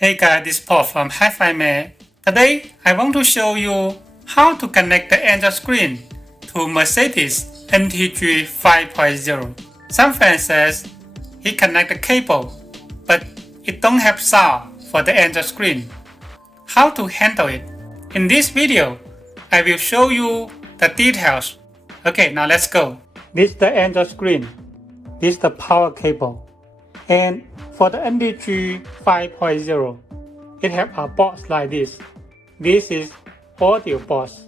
Hey guys, this is Paul from Hi-Fi Man. Today, I want to show you how to connect the Android screen to Mercedes NTG 5.0. Some fans says he connect the cable, but it don't have sound for the Android screen. How to handle it? In this video, I will show you the details. Okay, now let's go. This is the Android screen. This is the power cable. And for the NTG 5.0, it has a box like this. This is audio box.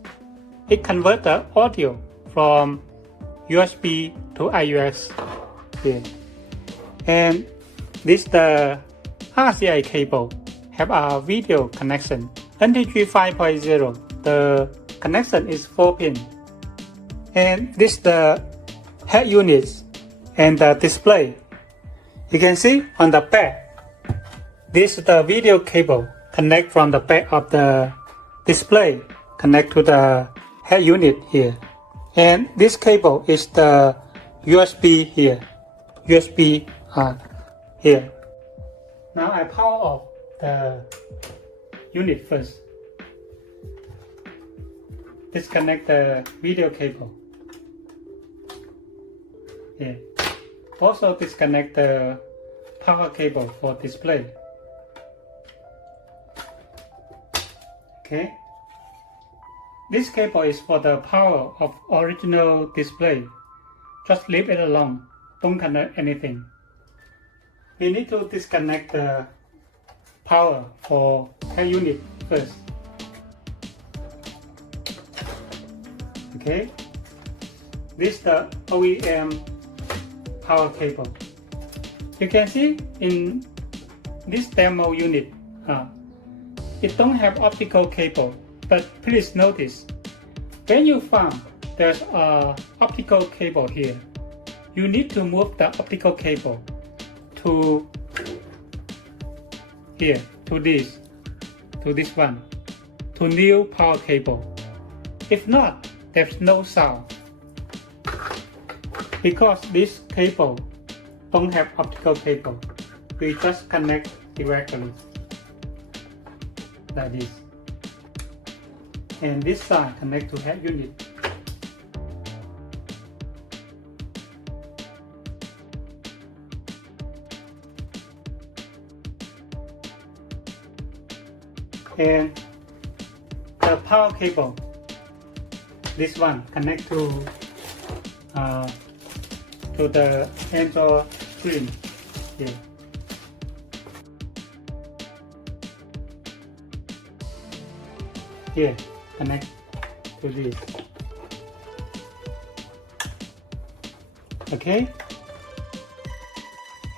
It converts the audio from USB to iOS here. And this the RCA cable have a video connection. NTG 5.0, the connection is 4 pin. And this the head units and the display. You can see on the back, this is the video cable connect from the back of the display, connect to the head unit here. And this cable is the USB here, USB here. Now I power off the unit first. Disconnect the video cable here. Also disconnect the power cable for display. Okay. This cable is for the power of original display. Just leave it alone. Don't connect anything. We need to disconnect the power for head unit first. Okay. This is the OEM power cable. You can see in this demo unit, it don't have optical cable, but please notice, when you found there's a optical cable here, you need to move the optical cable to here, to this one, to new power cable. If not, there's no sound. Because this cable don't have optical cable, we just connect directly like this. And this side connect to head unit. And the power cable, this one connect to the Android screen here. Here, connect to this. Okay?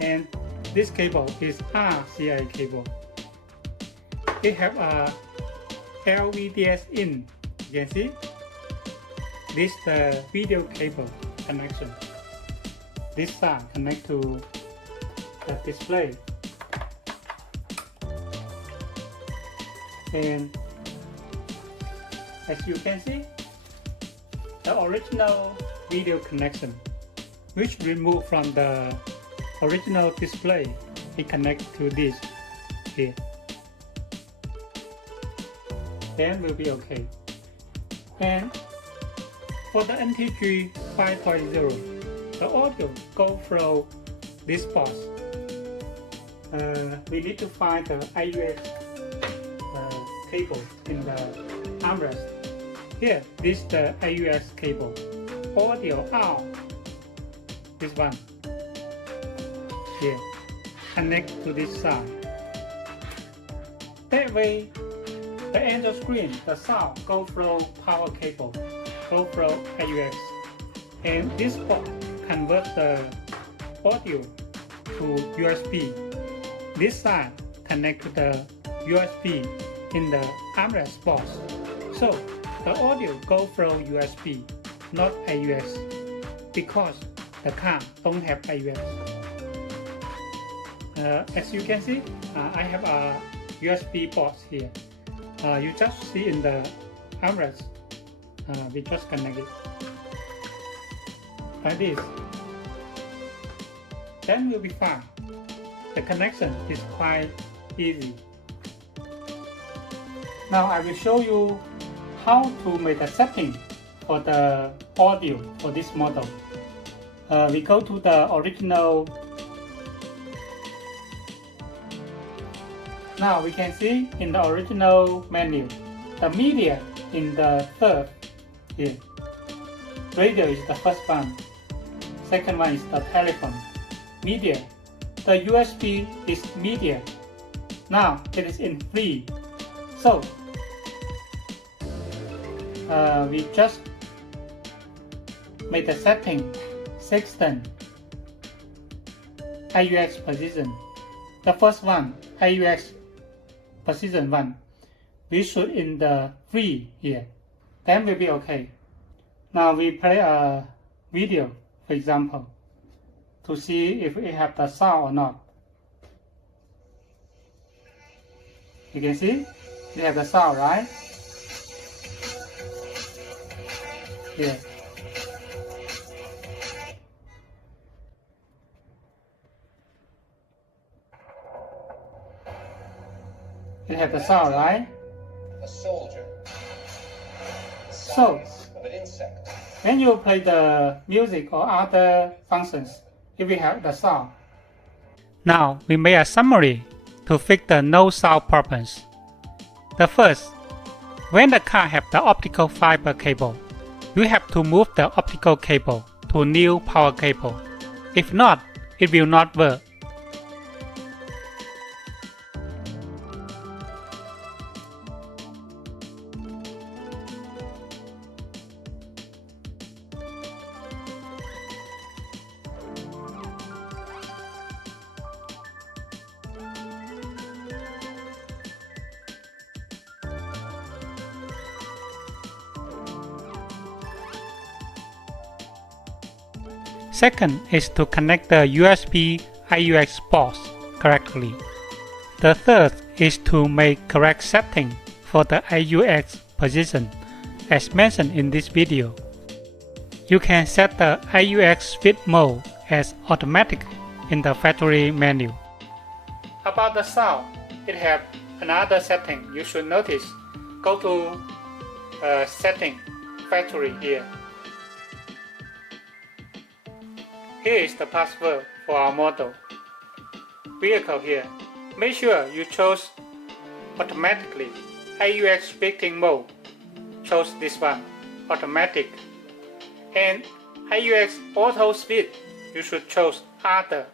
And this cable is RCA cable. It have a LVDS in. You can see? This is the video cable connection. This side connect to the display. And as you can see, the original video connection, which removed from the original display, it connects to this here. Then will be okay. And for the NTG 5.0, the audio go through this box. We need to find the iOS cable in the armrest. Here, this is the iOS cable. Audio out. This one. Here. Connect to this side. That way, the Android screen, the sound go through power cable, go through iOS. And this box convert the audio to USB. This side connect to the USB in the armrest box. So the audio go through USB, not iOS, because the car don't have iOS. As you can see, I have a USB box here. You just see in the armrest. We just connect it like this. Then will be fine. The connection is quite easy. Now I will show you how to make a setting for the audio for this model. We go to the original. Now we can see in the original menu, the media in the third here. Radio is the first one. Second one is the telephone. Media. The USB is media. Now it is in free. So we just make the setting 16 AUX position. The first one, AUX position 1, we should in the free here. Then will be okay. Now we play a video, for example, to see if it have the sound or not. You can see we have the sound, right? Here. It has the sound, right? A soldier. So, Of an insect. when you play the music or other functions, it will have the sound. Now we make a summary to fix the no sound problems. The first, when the car have the optical fiber cable, you have to move the optical cable to new power cable. If not, it will not work. Second is to connect the USB AUX ports correctly. The third is to make correct setting for the AUX position as mentioned in this video. You can set the AUX fit mode as automatic in the factory menu. About the sound, it has another setting you should notice. Go to setting factory here. Here is the password for our model. Vehicle here. Make sure you choose automatically AUX speaking mode. Choose this one, automatic. And AUX auto speed, you should choose other.